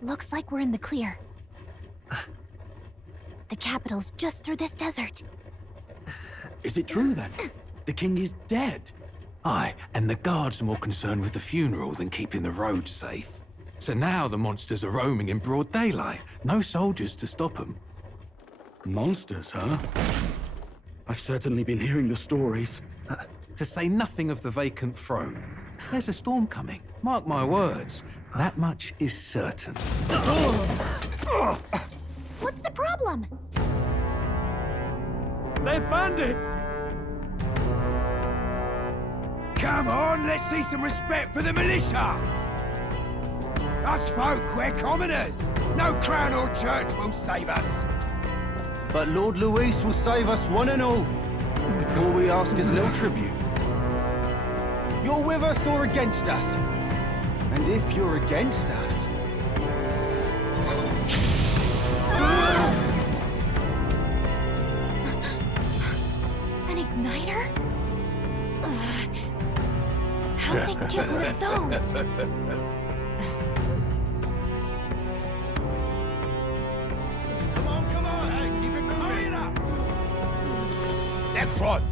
Looks like we're in the clear. The capital's just through this desert. Is it true then? The king is dead? Aye, and the guards are more concerned with the funeral than keeping the roads safe. So now the monsters are roaming in broad daylight. No soldiers to stop them. Monsters, huh? I've certainly been hearing the stories. To say nothing of the vacant throne. There's a storm coming. Mark my words. That much is certain. What's the problem? They're bandits! Come on, let's see some respect for the militia! Us folk, we're commoners. No crown or church will save us. But Lord Luis will save us one and all. All we ask is a little tribute. You're with us or against us? And if you're against us... An igniter? How'd they get one of those? Come on, hey, keep it moving. Hurry it up! Next one!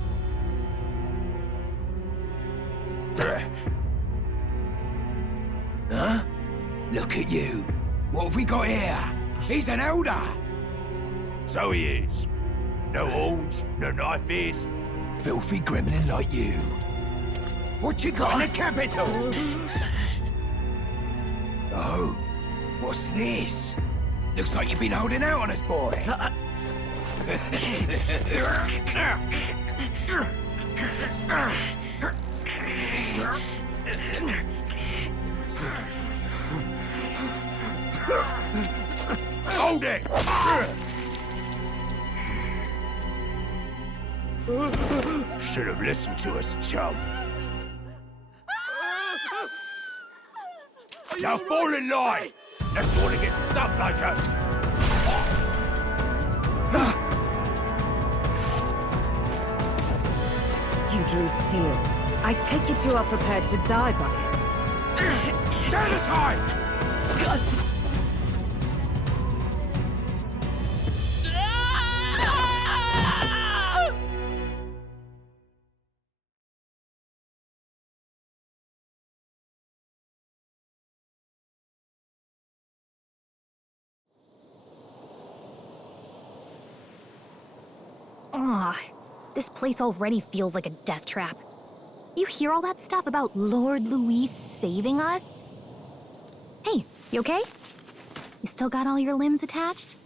Huh? Look at you. What have we got here? He's an elder. So he is. No horns, no knife is. Filthy gremlin like you. What you got in the capital? Oh, what's this? Looks like you've been holding out on us, boy. Hold it! Should have listened to us, chum. Now fall in line! Let's want to get stuck like us! You drew steel. I take it you are prepared to die by it. Stand aside! Ugh, this place already feels like a death trap. You hear all that stuff about Lord Luis saving us? Hey, you okay? You still got all your limbs attached?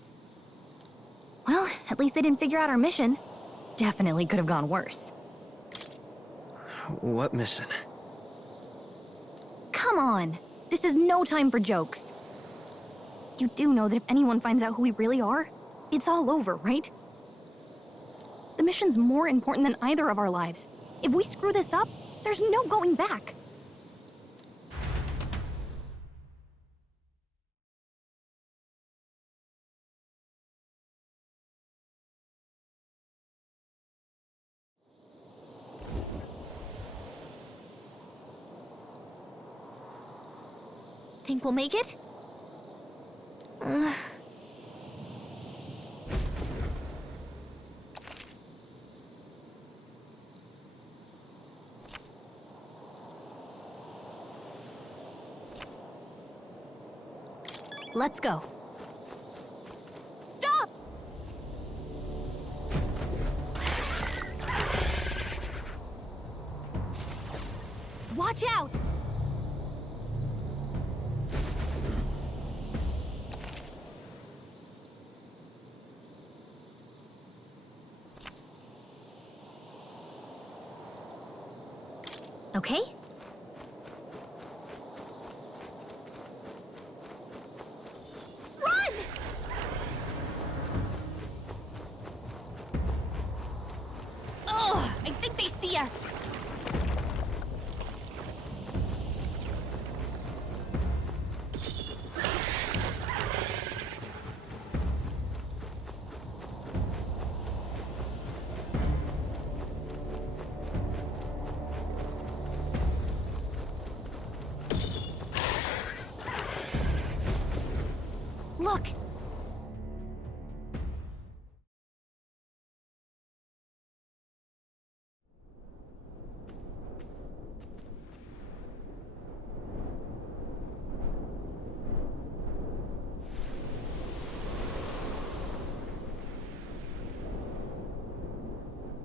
Well, at least they didn't figure out our mission. Definitely could have gone worse. What mission? Come on! This is no time for jokes. You do know that if anyone finds out who we really are, it's all over, right? The mission's more important than either of our lives. If we screw this up, there's no going back. Think we'll make it? Let's go. Stop! Watch out! Okay? Run! Ugh, I think they see us.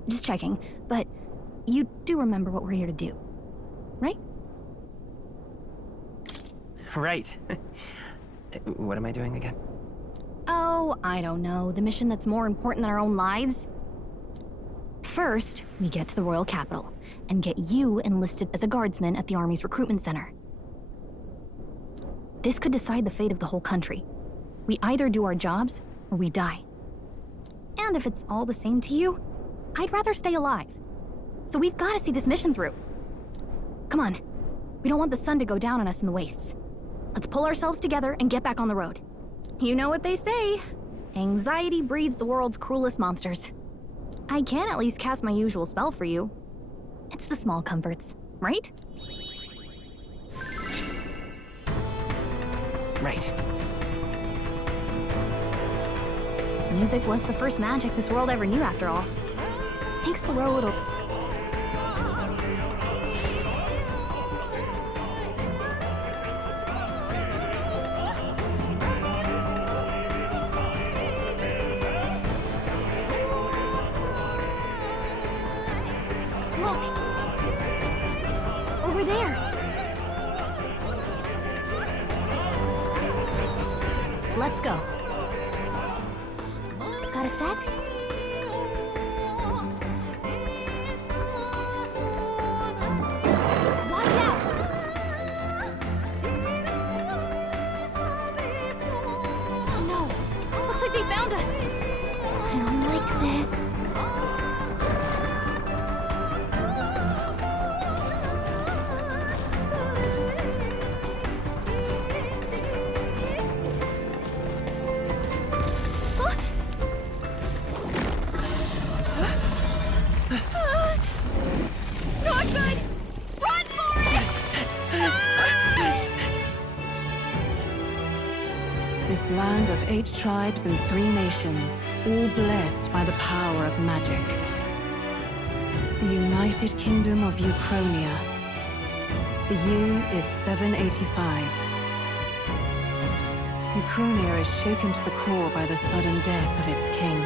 just checking, but you do remember what we're here to do, right? Right. What am I doing again? Oh, I don't know. The mission that's more important than our own lives? First, we get to the royal capital and get you enlisted as a guardsman at the army's recruitment center. This could decide the fate of the whole country. We either do our jobs or we die. And if it's all the same to you, I'd rather stay alive. So we've got to see this mission through. Come on. We don't want the sun to go down on us in the wastes. Let's pull ourselves together and get back on the road. You know what they say. Anxiety breeds the world's cruelest monsters. I can at least cast my usual spell for you. It's the small comforts, right? Right. Music was the first magic this world ever knew, after all. Makes the road a... Look! Over there! Let's go. Got a sec? Watch out! No! Looks like they found us! I don't like this. Not good! Run for it! This land of 8 tribes and 3 nations, all blessed by the power of magic. The United Kingdom of Uchronia. The year is 785. Uchronia is shaken to the core by the sudden death of its king.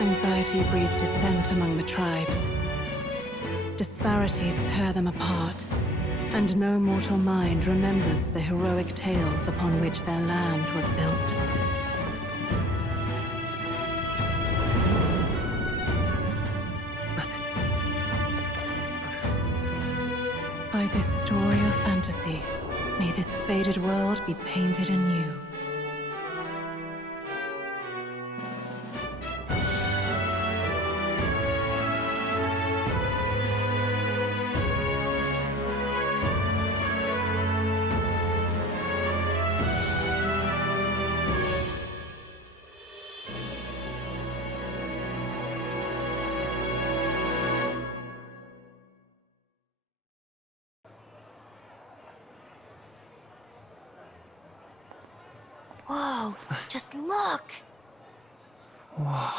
Anxiety breeds dissent among the tribes. Disparities tear them apart, and no mortal mind remembers the heroic tales upon which their land was built. By this story of fantasy, may this faded world be painted anew. Whoa, just look! Whoa.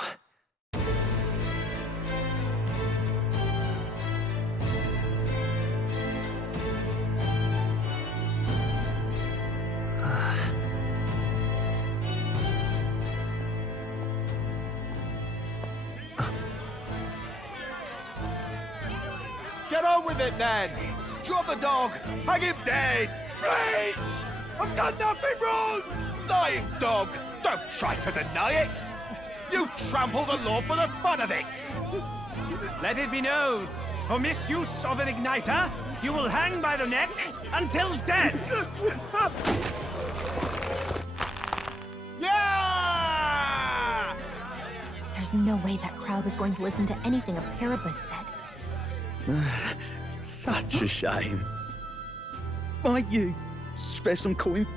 Get on with it, then! Drop the dog! Hang him dead! Please! I've done nothing wrong! Lying dog! Don't try to deny it! You trample the law for the fun of it! Let it be known, for misuse of an igniter, you will hang by the neck until dead. Yeah! There's no way that crowd was going to listen to anything a Paribus said. Such a shame. Might you spare some coin?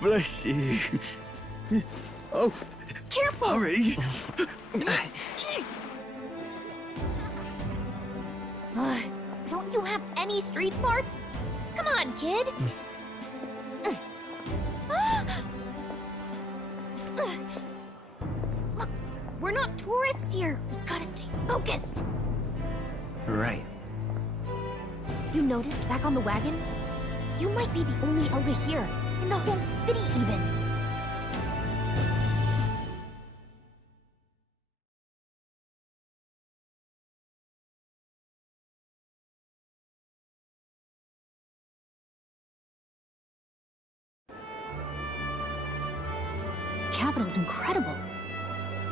Bless you. Oh, Careful! hurry. Don't you have any street smarts? Come on, kid! Look, we're not tourists here. We gotta stay focused. Right. You noticed back on the wagon? You might be the only elder here, in the whole city even. The capital's incredible.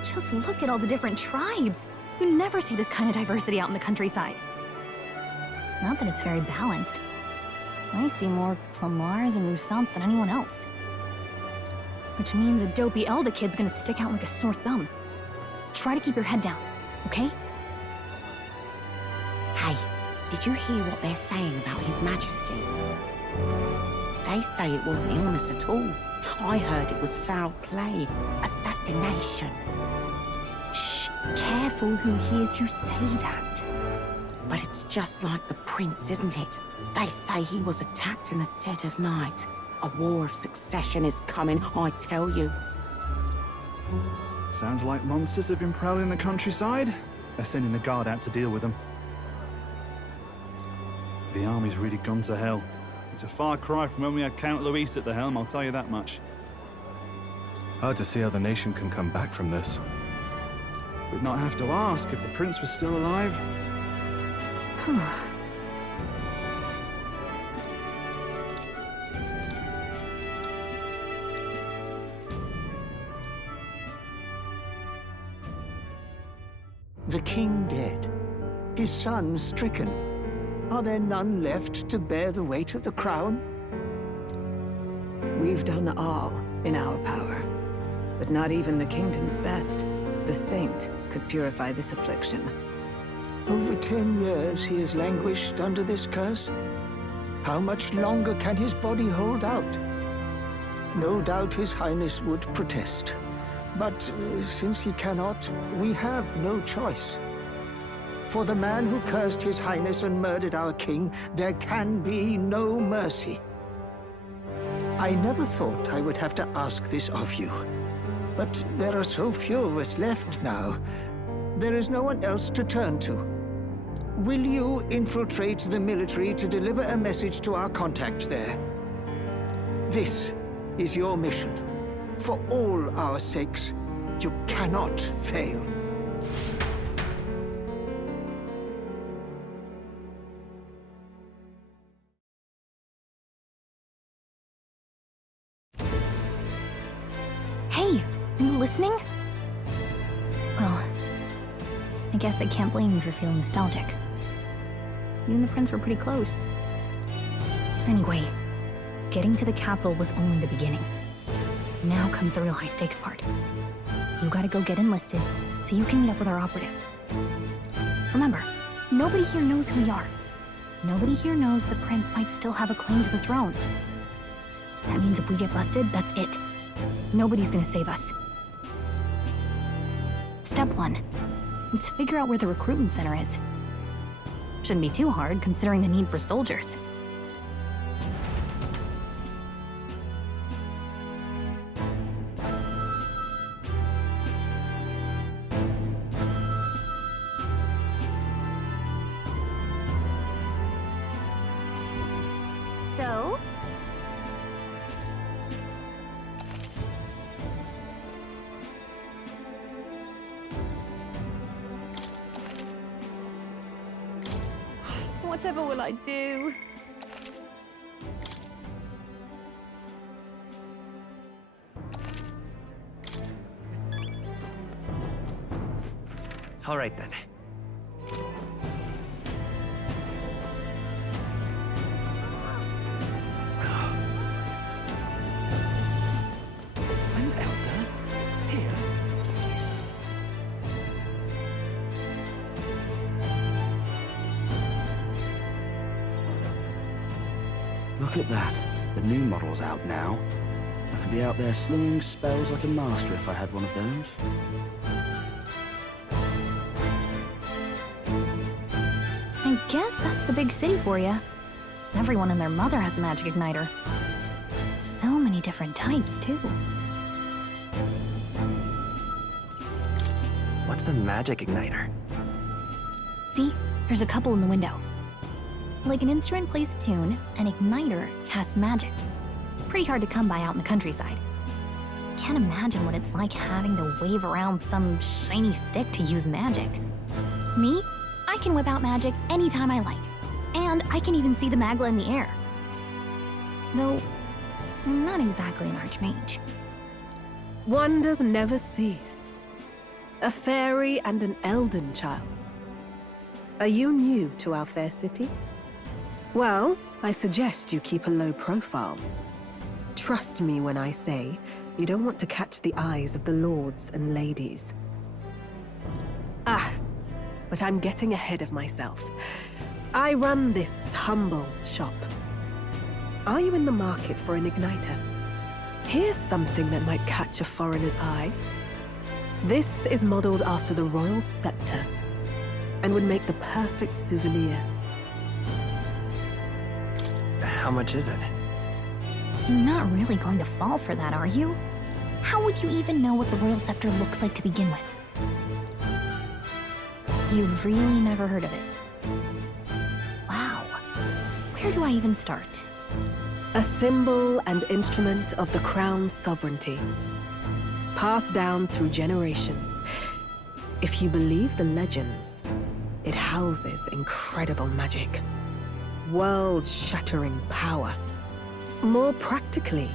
Just look at all the different tribes. You never see this kind of diversity out in the countryside. Not that it's very balanced. I see more Clamars and Roussants than anyone else. Which means a dopey Elda kid's gonna stick out like a sore thumb. Try to keep your head down, okay? Hey, did you hear what they're saying about His Majesty? They say it wasn't illness at all. I heard it was foul play, assassination. Shh, careful who hears you say that. But it's just like the prince, isn't it? They say he was attacked in the dead of night. A war of succession is coming, I tell you. Sounds like monsters have been prowling the countryside. They're sending the guard out to deal with them. The army's really gone to hell. It's a far cry from when we had Count Luis at the helm, I'll tell you that much. Hard to see how the nation can come back from this. We'd not have to ask if the prince was still alive. The king dead, his son stricken. Are there none left to bear the weight of the crown? We've done all in our power, but not even the kingdom's best. The saint could purify this affliction. Over 10 years he has languished under this curse. How much longer can his body hold out? No doubt His Highness would protest. But since he cannot, we have no choice. For the man who cursed His Highness and murdered our king, there can be no mercy. I never thought I would have to ask this of you. But there are so few of us left now. There is no one else to turn to. Will you infiltrate the military to deliver a message to our contact there? This is your mission. For all our sakes, you cannot fail. Hey, are you listening? Well, I guess I can't blame you for feeling nostalgic. You and the prince were pretty close. Anyway, getting to the capital was only the beginning. Now comes the real high-stakes part. You gotta go get enlisted, so you can meet up with our operative. Remember, nobody here knows who we are. Nobody here knows the prince might still have a claim to the throne. That means if we get busted, that's it. Nobody's gonna save us. Step 1. Let's figure out where the recruitment center is. Shouldn't be too hard, considering the need for soldiers. So? Whatever will I do? All right then. An elder? Here? Look at that. The new model's out now. I could be out there slinging spells like a master if I had one of those. I guess that's the big city for you. Everyone and their mother has a magic igniter. So many different types, too. What's a magic igniter? See? There's a couple in the window. Like an instrument plays a tune, an igniter casts magic. Pretty hard to come by out in the countryside. Can't imagine what it's like having to wave around some shiny stick to use magic. Me? I can whip out magic anytime I like. And I can even see the magla in the air. Though, I'm not exactly an archmage. Wonders never cease. A fairy and an elden child. Are you new to our fair city? Well, I suggest you keep a low profile. Trust me when I say you don't want to catch the eyes of the lords and ladies. But I'm getting ahead of myself. I run this humble shop. Are you in the market for an igniter? Here's something that might catch a foreigner's eye. This is modeled after the royal scepter and would make the perfect souvenir. How much is it? You're not really going to fall for that, are you? How would you even know what the royal scepter looks like to begin with? You've really never heard of it. Wow. Where do I even start? A symbol and instrument of the crown's sovereignty. Passed down through generations. If you believe the legends, it houses incredible magic. World-shattering power. More practically,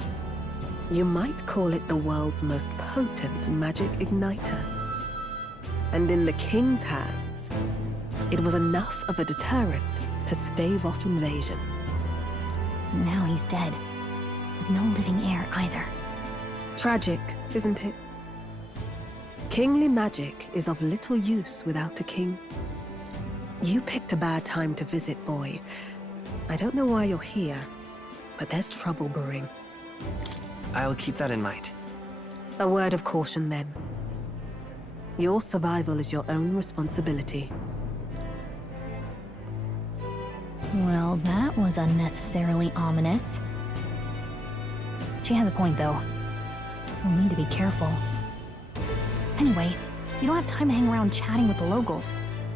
you might call it the world's most potent magic igniter. And in the king's hands, it was enough of a deterrent to stave off invasion. Now he's dead, with no living heir either. Tragic, isn't it? Kingly magic is of little use without a king. You picked a bad time to visit, boy. I don't know why you're here, but there's trouble brewing. I'll keep that in mind. A word of caution, then. Your survival is your own responsibility. Well, that was unnecessarily ominous. She has a point, though. We'll need to be careful. Anyway, you don't have time to hang around chatting with the locals.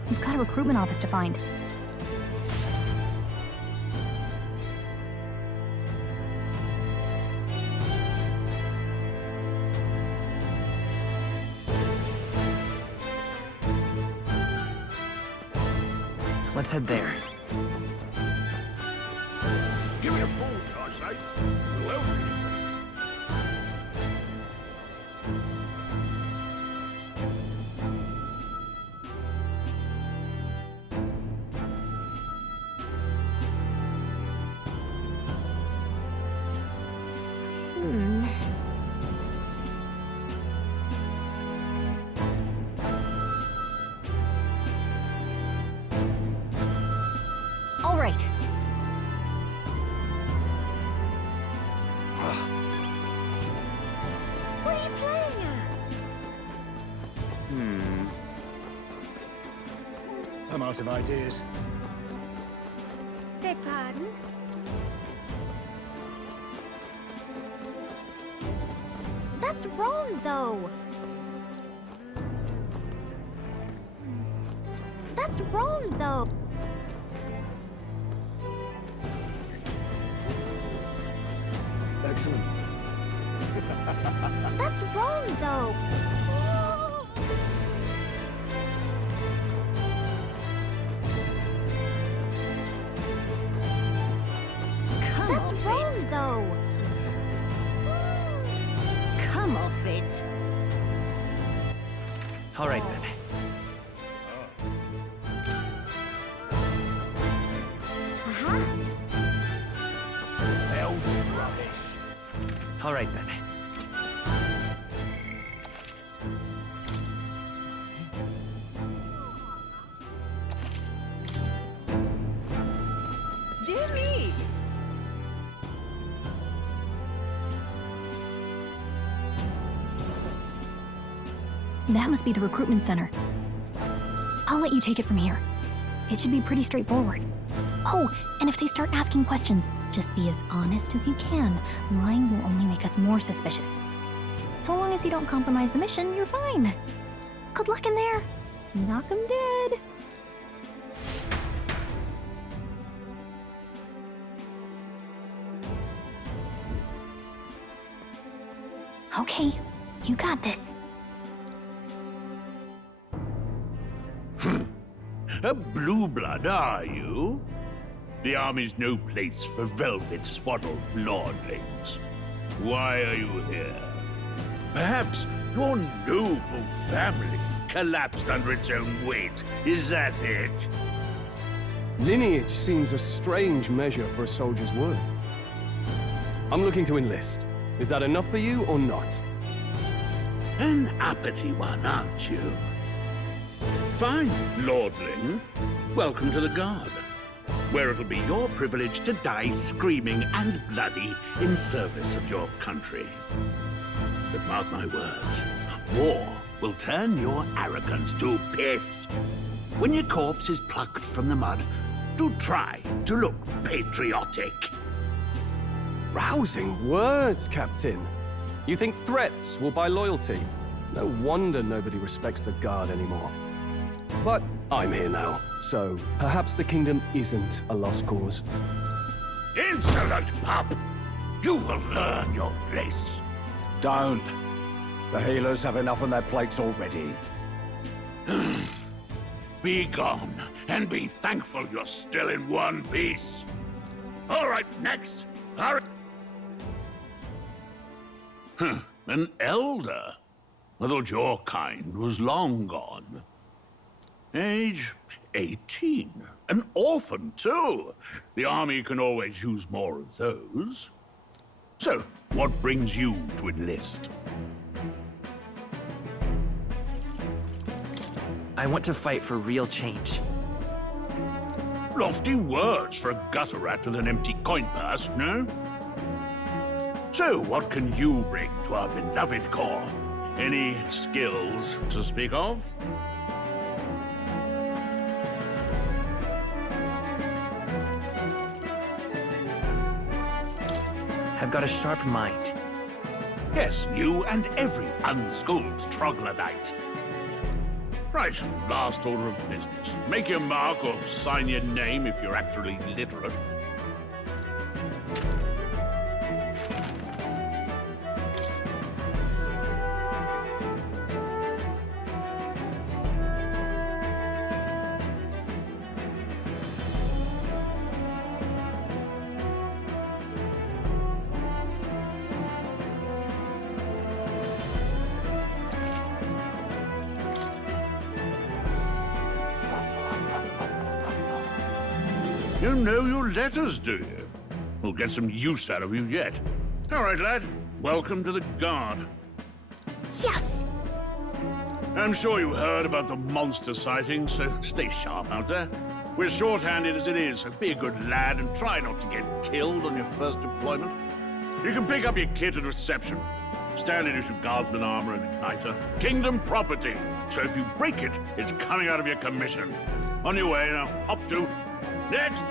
We've got a recruitment office to find. Let's head there. Give me a phone, I say. Who else can it All right. What are you playing at? I'm out of ideas. Beg pardon? That's wrong, though. That's wrong, though. Excellent. That's wrong, though. That's wrong, though. Come off it. All right, then. Aha. Elden rubbish. All right, then. Dear me. That must be the recruitment center. I'll let you take it from here. It should be pretty straightforward. Oh, and if they start asking questions, just be as honest as you can. Lying will only make us more suspicious. So long as you don't compromise the mission, you're fine. Good luck in there. Knock 'em dead. Okay, you got this. A blue blood, are you? The army's no place for velvet-swaddled lordlings. Why are you here? Perhaps your noble family collapsed under its own weight. Is that it? Lineage seems a strange measure for a soldier's worth. I'm looking to enlist. Is that enough for you or not? An uppity one, aren't you? Fine, lordling. Welcome to the Guard, where it'll be your privilege to die screaming and bloody in service of your country. But mark my words, war will turn your arrogance to piss. When your corpse is plucked from the mud, do try to look patriotic. Rousing words, Captain. You think threats will buy loyalty? No wonder nobody respects the Guard anymore. But I'm here now, so perhaps the kingdom isn't a lost cause. Insolent pup! You will learn your place. Don't. The healers have enough on their plates already. Be gone, and be thankful you're still in one piece. All right, next. Hurry. An elder? I thought your kind was long gone. Age 18. An orphan, too. The army can always use more of those. So, what brings you to enlist? I want to fight for real change. Lofty words for a gutter rat with an empty coin purse, no? So, what can you bring to our beloved corps? Any skills to speak of? I've got a sharp mind. Yes, you and every unschooled troglodyte. Right, last order of business. Make your mark or sign your name if you're actually literate. You know your letters, do you? We'll get some use out of you yet. All right, lad. Welcome to the Guard. Yes! I'm sure you heard about the monster sighting, so stay sharp out there. We're short-handed as it is, so be a good lad and try not to get killed on your first deployment. You can pick up your kit at reception. Standard issue guardsman armor and igniter. Kingdom property. So if you break it, it's coming out of your commission. On your way now. Up to... Next!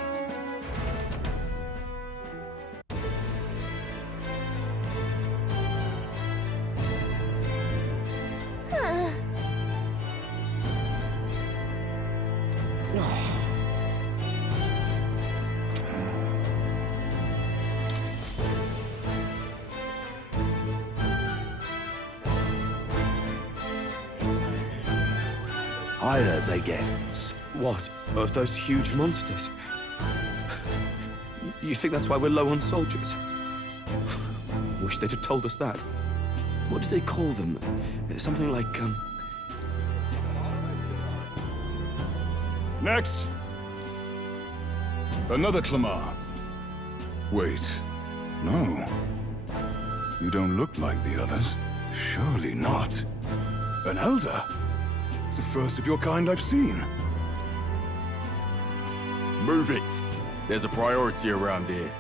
I heard they get... What? Of those huge monsters? You think that's why we're low on soldiers? Wish they'd have told us that. What do they call them? Something like, Next! Another Clamar. Wait, no. You don't look like the others. Surely not. An elder? It's the first of your kind I've seen. Move it. There's a priority around here.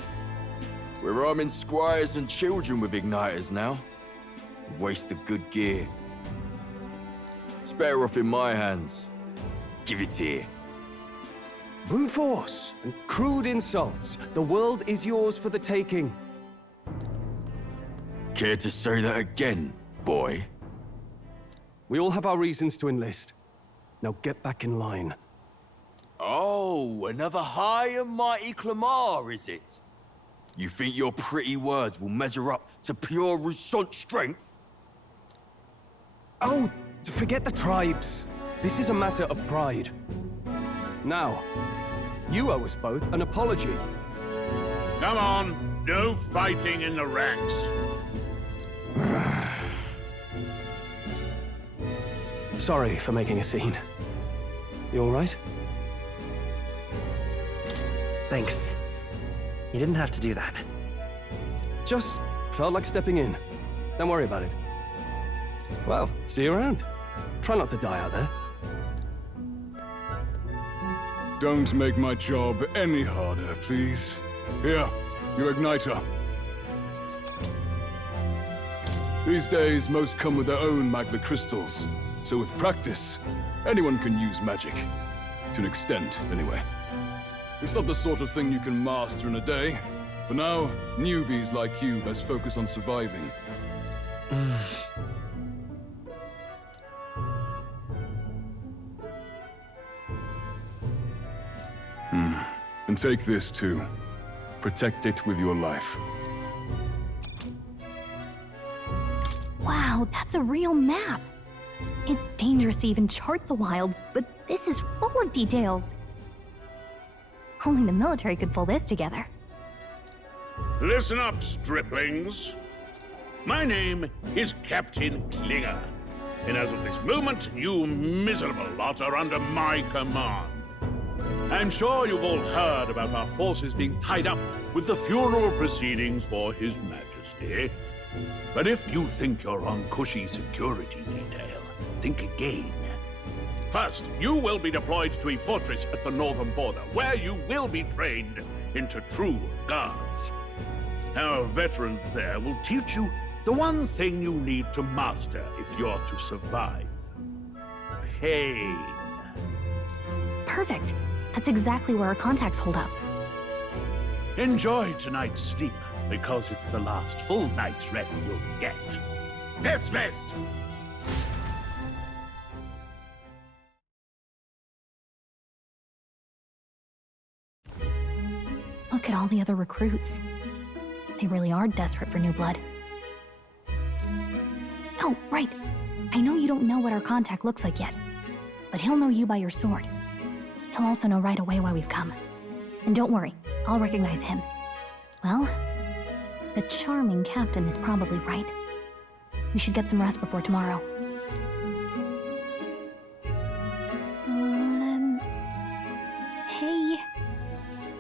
We're arming squires and children with igniters now. Waste of good gear. It's better off in my hands. Give it here. brute force and crude insults. The world is yours for the taking. Care to say that again, boy? We all have our reasons to enlist. Now get back in line. Oh, another high and mighty Clamar, is it? You think your pretty words will measure up to pure Rousant strength? Oh, forget the tribes. This is a matter of pride. Now, you owe us both an apology. Come on, no fighting in the ranks. Sorry for making a scene. You alright? Thanks. You didn't have to do that. Just felt like stepping in. Don't worry about it. Well, see you around. Try not to die out there. Don't make my job any harder, please. Here, your igniter. These days, most come with their own magma crystals. So with practice, anyone can use magic. To an extent, anyway. It's not the sort of thing you can master in a day. For now, newbies like you best focus on surviving. And take this too. Protect it with your life. Wow, that's a real map. It's dangerous to even chart the wilds, but this is full of details. Only the military could pull this together. Listen up, striplings. My name is Captain Klinger, and as of this moment, you miserable lot are under my command. I'm sure you've all heard about our forces being tied up with the funeral proceedings for His Majesty. But if you think you're on cushy security detail, think again. First, you will be deployed to a fortress at the northern border, where you will be trained into true guards. Our veterans there will teach you the one thing you need to master if you're to survive. Pain. Perfect. That's exactly where our contacts hold up. Enjoy tonight's sleep, because it's the last full night's rest you'll get. Dismissed! Look at all the other recruits. They really are desperate for new blood. Oh, right. I know you don't know what our contact looks like yet, but he'll know you by your sword. He'll also know right away why we've come. And don't worry, I'll recognize him. Well, the charming captain is probably right. We should get some rest before tomorrow. Hey.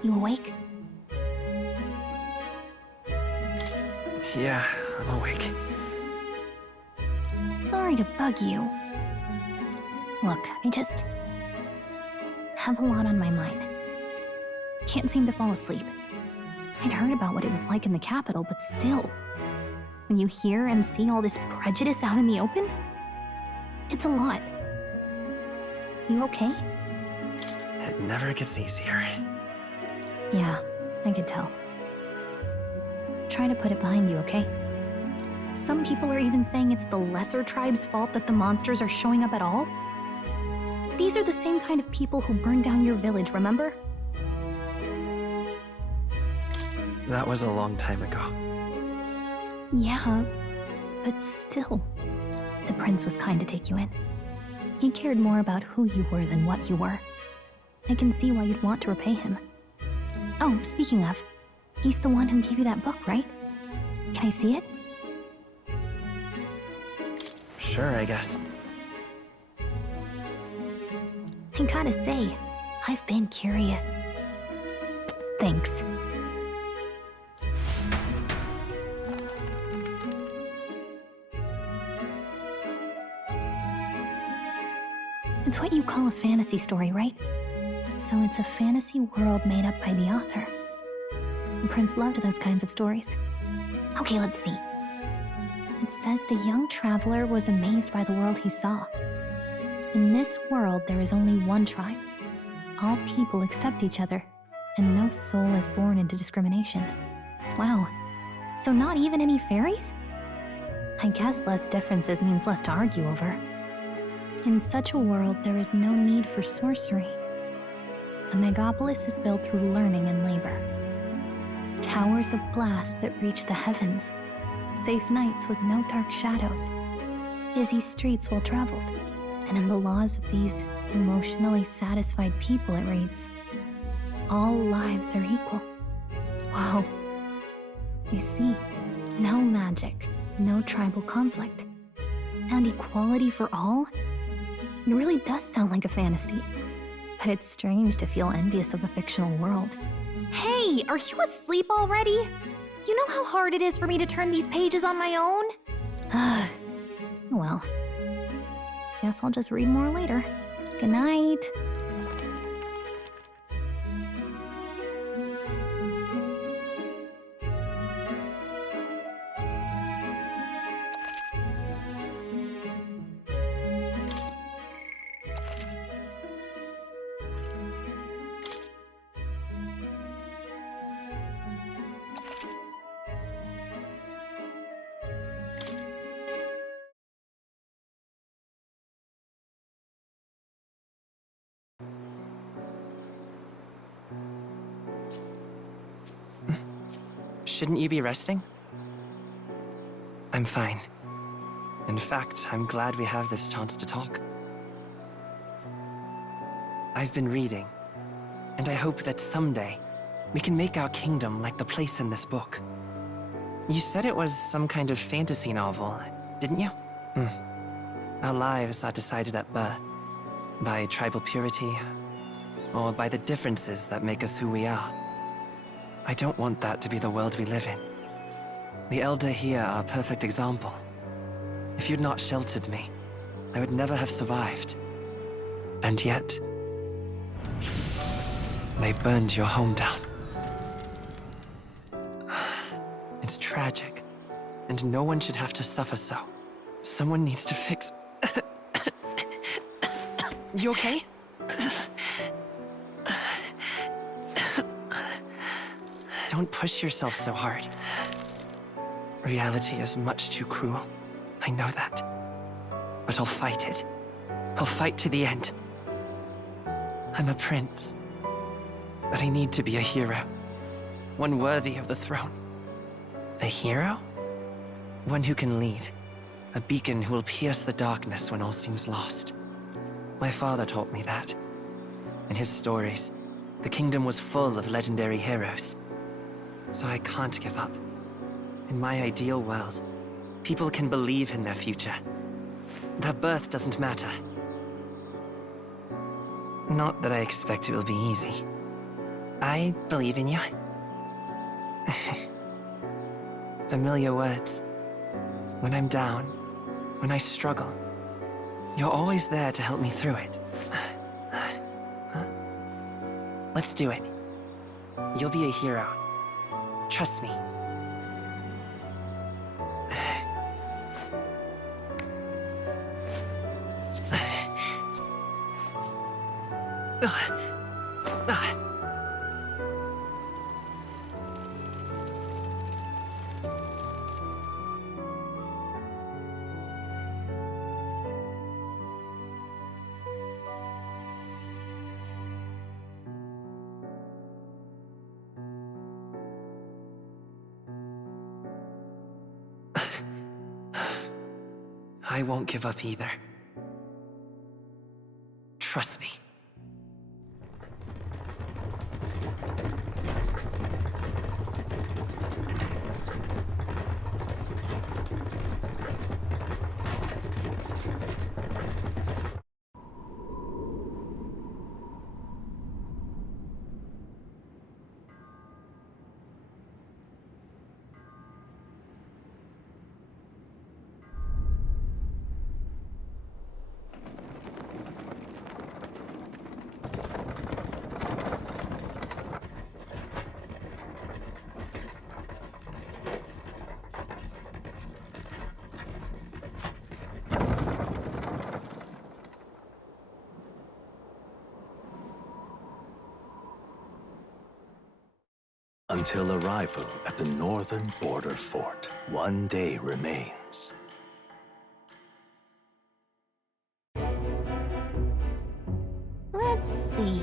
You awake? Yeah, I'm awake. Sorry to bug you. Look, I just have a lot on my mind. Can't seem to fall asleep. I'd heard about what it was like in the capital, but still. When you hear and see all this prejudice out in the open, it's a lot. You okay? It never gets easier. Yeah, I could tell. Try to put it behind you, okay? Some people are even saying it's the lesser tribe's fault that the monsters are showing up at all. These are the same kind of people who burned down your village, remember? That was a long time ago. Yeah, but still. The prince was kind to take you in. He cared more about who you were than what you were. I can see why you'd want to repay him. Oh, speaking of, he's the one who gave you that book, right? Can I see it? Sure, I guess. I gotta say, I've been curious. Thanks. It's what you call a fantasy story, right? So it's a fantasy world made up by the author. The prince loved those kinds of stories. Okay, let's see. It says the young traveler was amazed by the world he saw. In this world, there is only one tribe. All people accept each other, and no soul is born into discrimination. Wow. So not even any fairies? I guess less differences means less to argue over. In such a world, there is no need for sorcery. A megapolis is built through learning and labor. Towers of glass that reach the heavens. Safe nights with no dark shadows. Busy streets well traveled. And in the laws of these emotionally satisfied people, it reads, all lives are equal. Whoa. You see, no magic, no tribal conflict, and equality for all? It really does sound like a fantasy. But it's strange to feel envious of a fictional world. Hey, are you asleep already? You know how hard it is for me to turn these pages on my own? Well, guess I'll just read more later. Good night. Shouldn't you be resting? I'm fine. In fact, I'm glad we have this chance to talk. I've been reading, and I hope that someday we can make our kingdom like the place in this book. You said it was some kind of fantasy novel, didn't you? Our lives are decided at birth, by tribal purity, or by the differences that make us who we are. I don't want that to be the world we live in. The Elder here are a perfect example. If you'd not sheltered me, I would never have survived. And yet, they burned your home down. It's tragic, and no one should have to suffer so. Someone needs to fix... You okay? Don't push yourself so hard. Reality is much too cruel. I know that. But I'll fight it. I'll fight to the end. I'm a prince. But I need to be a hero. One worthy of the throne. A hero? One who can lead. A beacon who will pierce the darkness when all seems lost. My father taught me that. In his stories, the kingdom was full of legendary heroes. So I can't give up. In my ideal world, people can believe in their future. Their birth doesn't matter. Not that I expect it will be easy. I believe in you. Familiar words. When I'm down, when I struggle, you're always there to help me through it. Let's do it. You'll be a hero. Trust me. I won't give up either. Trust me. Until arrival at the northern border fort, one day remains. Let's see.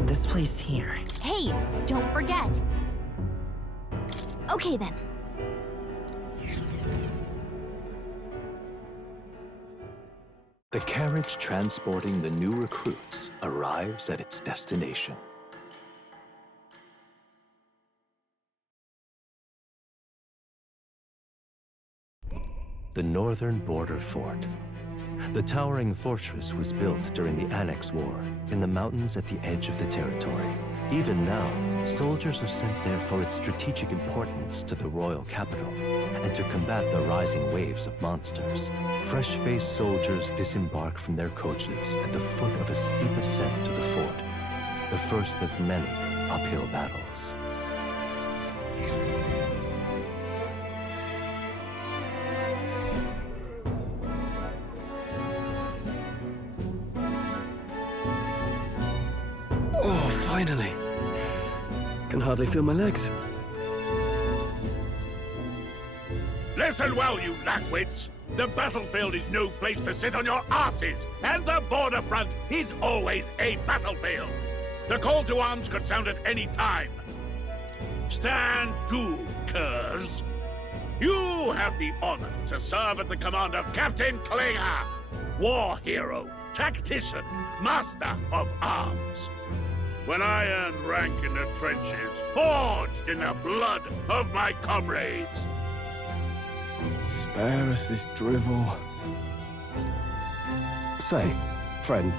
This place here. Hey, don't forget. Okay then. The carriage transporting the new recruits arrives at its destination. The northern border fort. The towering fortress was built during the Annex War in the mountains at the edge of the territory. Even now, soldiers are sent there for its strategic importance to the royal capital and to combat the rising waves of monsters. Fresh-faced soldiers disembark from their coaches at the foot of a steep ascent to the fort, the first of many uphill battles. Oh, finally. Can hardly feel my legs. Listen well, you lackwits. The battlefield is no place to sit on your asses, and the border front is always a battlefield. The call to arms could sound at any time. Stand to, curs. You have the honor to serve at the command of Captain Klinger, war hero, tactician, master of arms. When I earned rank in the trenches, forged in the blood of my comrades. Spare us this drivel. Say, friend,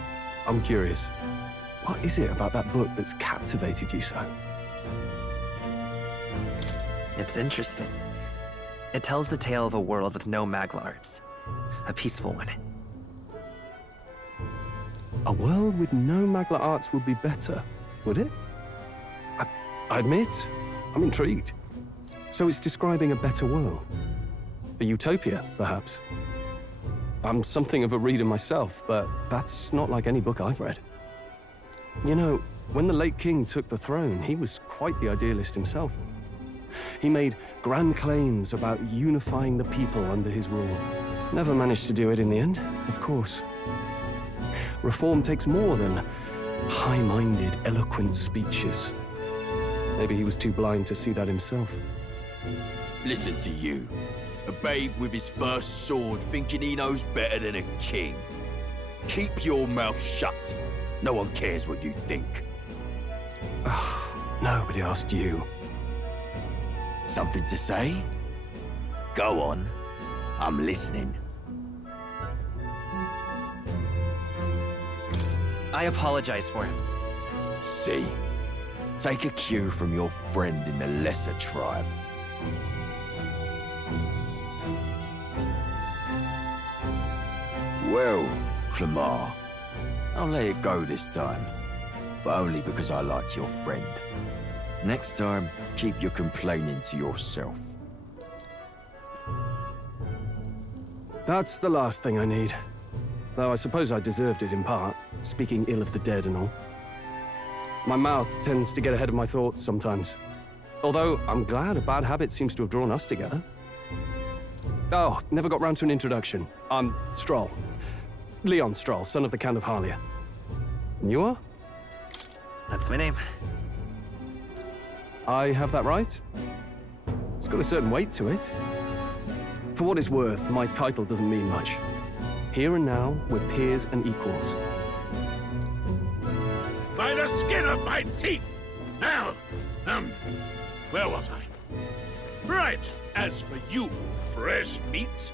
I'm curious. What is it about that book that's captivated you so? It's interesting. It tells the tale of a world with no Maglars. A peaceful one. A world with no Maglar arts would be better, would it? I admit, I'm intrigued. So it's describing a better world. A utopia, perhaps. I'm something of a reader myself, but that's not like any book I've read. You know, when the late king took the throne, he was quite the idealist himself. He made grand claims about unifying the people under his rule. Never managed to do it in the end, of course. Reform takes more than high-minded, eloquent speeches. Maybe he was too blind to see that himself. Listen to you. A babe with his first sword thinking he knows better than a king. Keep your mouth shut. No one cares what you think. Nobody asked you. Something to say? Go on. I'm listening. I apologize for him. See? Take a cue from your friend in the lesser tribe. Well, Clemar, I'll let it go this time, but only because I like your friend. Next time, keep your complaining to yourself. That's the last thing I need. Though I suppose I deserved it in part, speaking ill of the dead and all. My mouth tends to get ahead of my thoughts sometimes. Although, I'm glad a bad habit seems to have drawn us together. Oh, never got round to an introduction. I'm Stroll. Leon Stroll, son of the Count of Harlia. And you are? That's my name. I have that right? It's got a certain weight to it. For what it's worth, my title doesn't mean much. Here and now, we're peers and equals. By the skin of my teeth! Now, where was I? Right, as for you, fresh meat.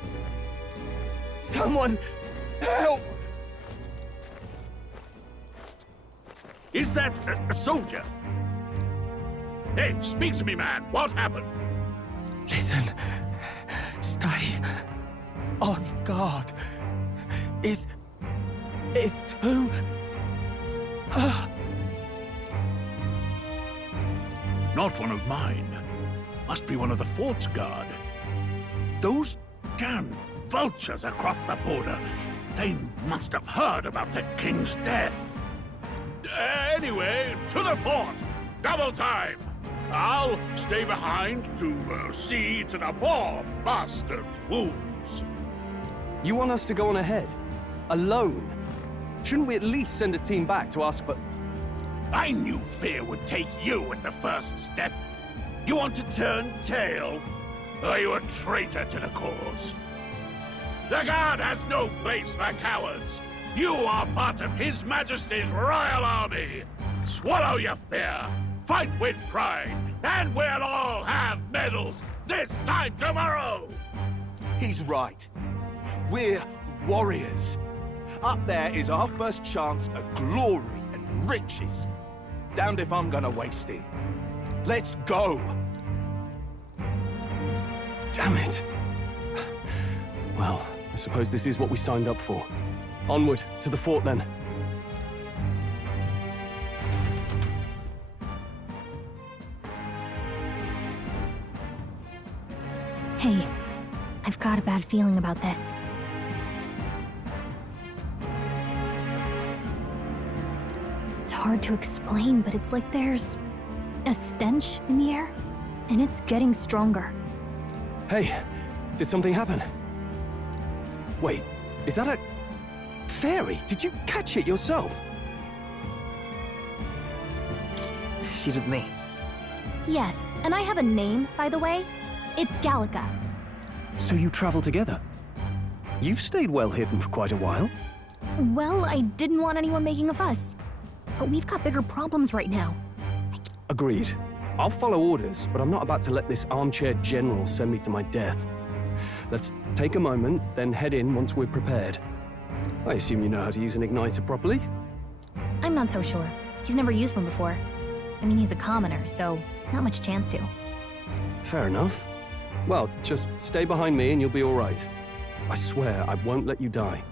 Someone help! Is that a soldier? Hey, speak to me, man. What happened? Listen. Stay on guard. It's too... Not one of mine. Must be one of the fort's guard. Those damn vultures across the border. They must have heard about the king's death. Anyway, to the fort. Double time. I'll stay behind to see to the poor bastard's wounds. You want us to go on ahead? Alone? Shouldn't we at least send a team back to ask for... I knew fear would take you at the first step. You want to turn tail? Are you a traitor to the cause? The Guard has no place for cowards. You are part of His Majesty's Royal Army. Swallow your fear, fight with pride, and we'll all have medals this time tomorrow! He's right. We're warriors. Up there is our first chance at glory and riches. Damned if I'm gonna waste it. Let's go! Damn it. Well, I suppose this is what we signed up for. Onward, to the fort then. Hey, I've got a bad feeling about this. It's hard to explain, but it's like there's a stench in the air, and it's getting stronger. Hey, did something happen? Wait, is that a fairy? Did you catch it yourself? She's with me. Yes, and I have a name, by the way. It's Gallica. So you travel together? You've stayed well hidden for quite a while. Well, I didn't want anyone making a fuss. But we've got bigger problems right now. Agreed. I'll follow orders, but I'm not about to let this armchair general send me to my death. Let's take a moment, then head in once we're prepared. I assume you know how to use an igniter properly? I'm not so sure. He's never used one before. I mean, he's a commoner, so not much chance to. Fair enough. Well, just stay behind me and you'll be all right. I swear I won't let you die.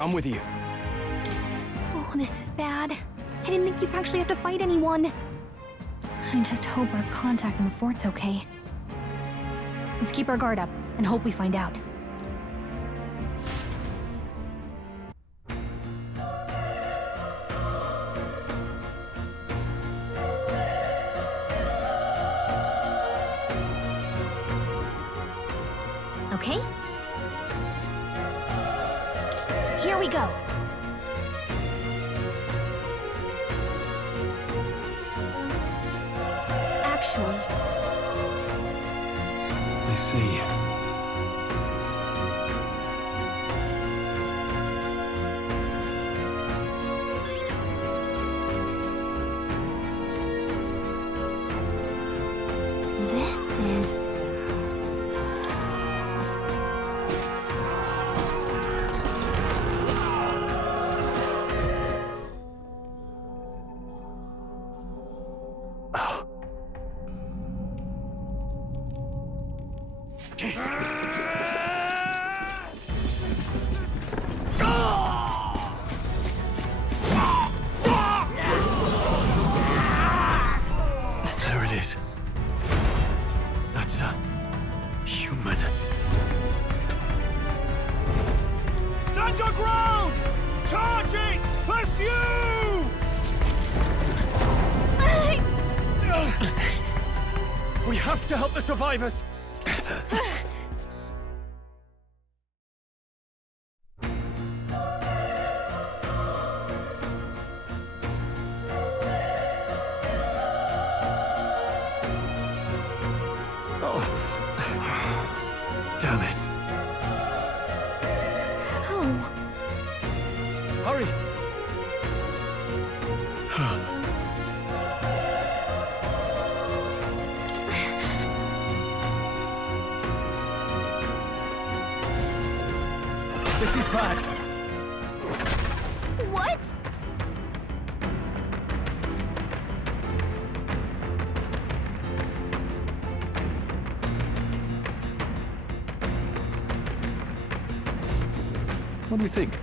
I'm with you. Oh, this is bad. I didn't think you'd actually have to fight anyone. I just hope our contact in the fort's okay. Let's keep our guard up and hope we find out. Okay? Here we go. Actually, I see. this is... There it is. That's a human. Stand your ground! Charging! Pursue! We have to help the survivors! Damn it. How? Hurry! This is bad. What? What do you think?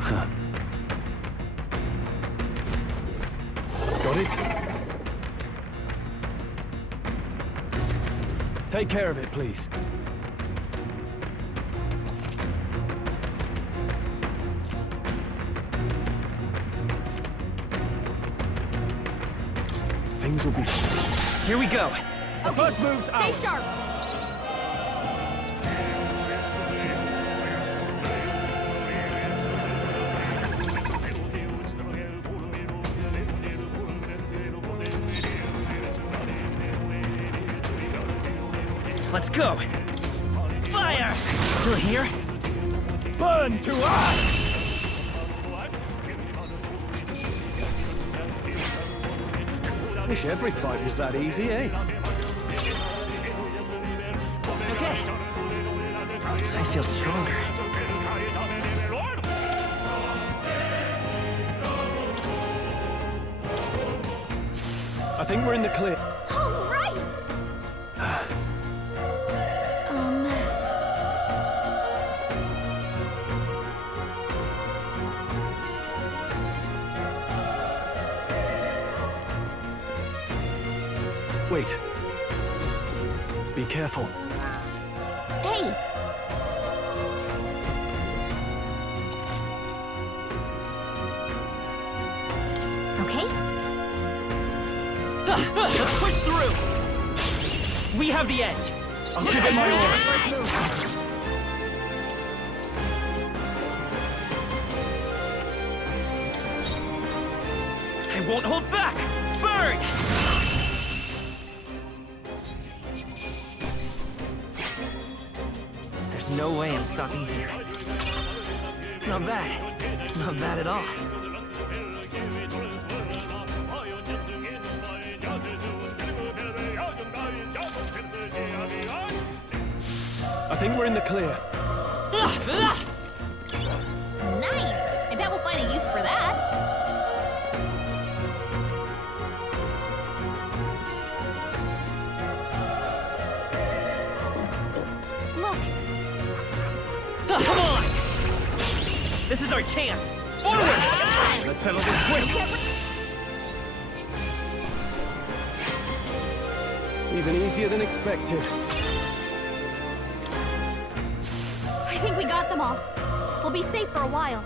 Huh. Got it? Take care of it, please. Things will be fine. Here we go. The first move's Stay out. sharp! Let's go. Still here? Burn to us! Wish every fight was that easy, eh? Okay. I feel stronger. I think we're in the clear. All right! Wait. Be careful. Hey! Okay? Let's push through! We have the edge! I'll give it my all! I won't hold back! Burn! There's no way I'm stopping here. Not bad. Not bad at all. I think we're in the clear. Nice! I bet we'll find a use for that. Look! Come on! This is our chance! Forward! Let's settle this quick! Even easier than expected. I think we got them all. We'll be safe for a while.